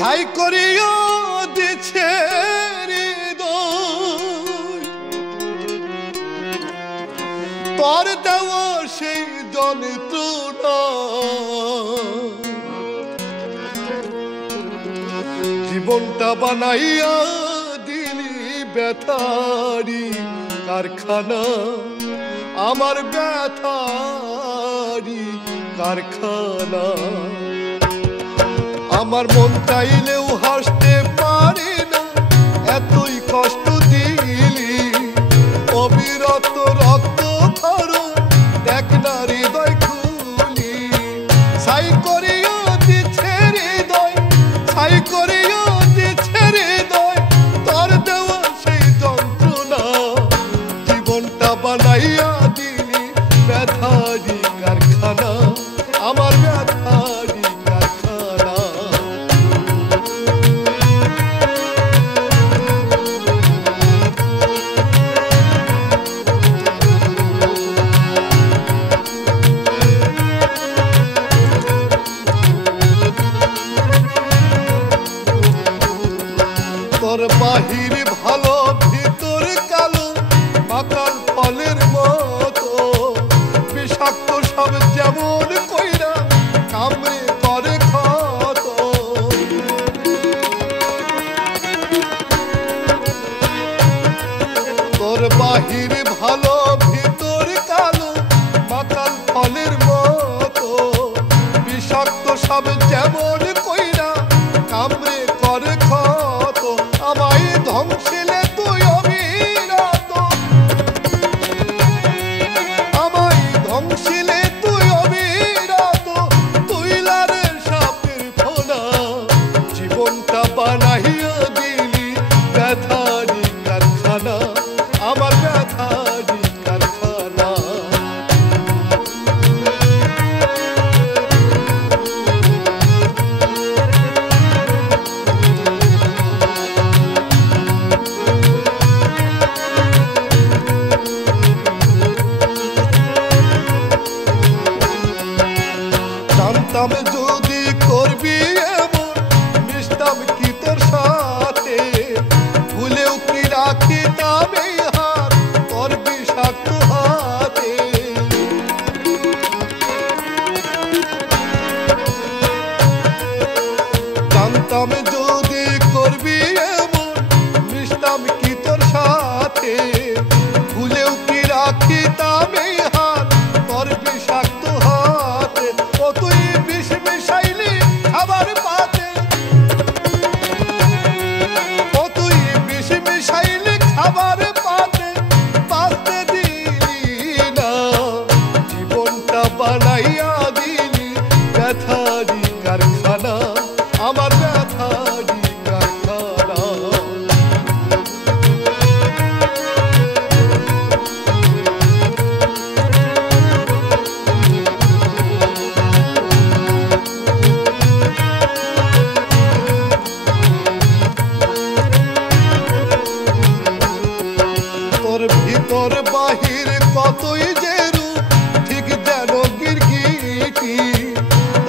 ছাই করিয়া দিছে হৃদয় তোর দেওয়া সেই যন্ত্রণা জীবনটা বানাইয়া দিলি ব্যথারি কারখানা আমার ব্যথারি কারখানা আমার মন চাইলেও হাসতে পারি না এতই কষ্ট দিলি অবিরত রক্ত খরো দেখ না হৃদয় খুলি ছাই করিয়া দিছে হৃদয় ছাই করিয়া দিছে হৃদয় তোর দেওয়া সেই যন্ত্রণা জীবনটা বানাইয়া দিলি ব্যথারি কারখানা আমার ব্যথারি তোর বাহির ভালো ভিতর কালো মাকাল ফলের মতো বিষাক্ত সব যেমন কইরা কামড়ে করে ক্ষত তোর বাহির ভালো ভিতর কালো মাকাল ফলের মতো বিষাক্ত সব যেমন কইরা কামড়ে করে ক্ষত আমায় ধ্বংসিলে তুই অবিরত আমায় ধ্বংসিলে তুই অবিরত তুইলারে সাপের ফোনা জীবনটা বানাইয়া দিলি ব্যথারি কারখানা আমার ব্যথারি কারখানা জানতাম যদি করবি এমন মিশতাম কি তোর সাথে ভুলেও কি রাখিতাম এই হাত তোর বিষাক্ত হাতে জানতাম যদি করবি এমন মিশতাম কি তোর সাথে ভুলেও কি রাখিতাম এই হাত তোর বিষাক্ত হাতে ও তুই বিষ মিশাইলি খাবার পাতে ও তুই বিষ মিশাইলি খাবার পাতে বাঁচতে দিলি না জীবনটা বানাইয়া দিলি ব্যথারি কারখানা আমার ব্যথারি কারখানা তোর ভিতর বাহির কতই যে রূপ ঠিক যেন গিরগিটি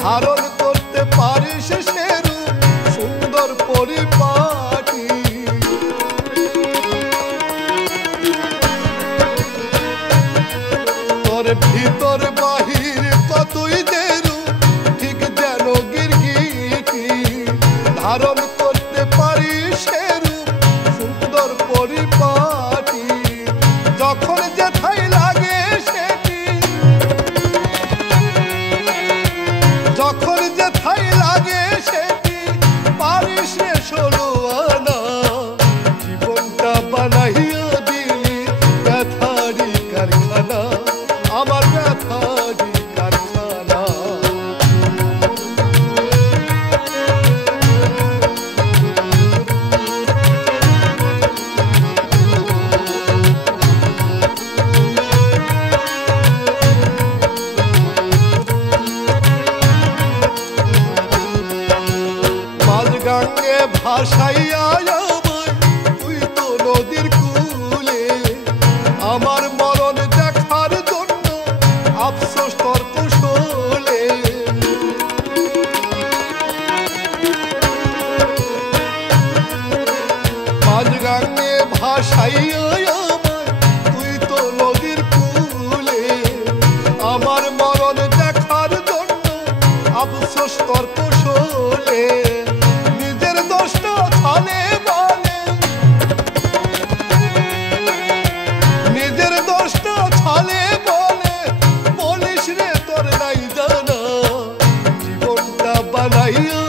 ধারণ করতে পারিস সে রূপ সুন্দর পরিপাটি তোর ভিতর বাহির কতই যে রূপ ঠিক যেন গিরগিটি ধারণ করতে পারিস সে রূপ সুন্দর পরিপাটি যখন যেথায় লাগে সেটি যখন যেথায় লাগে সেটি পারিস রে ষোলো আনা জীবনটা বানাইয়া দিলি ব্যথারি কারখানা আমার ব্যথারি কারখানা মাঝগাঙ্গে ভাসাইয়া আমায় তুই তো নদীর কূলে আমার মরণ দেখার জন্য আফসোস তোর কুশলে দোষ তোর কুশলে নিজের দোষটা ছালে বলে নিজের দোষটা ছালে বলে বলিস রে তোর নাই জানা জীবনটা বানাইয়া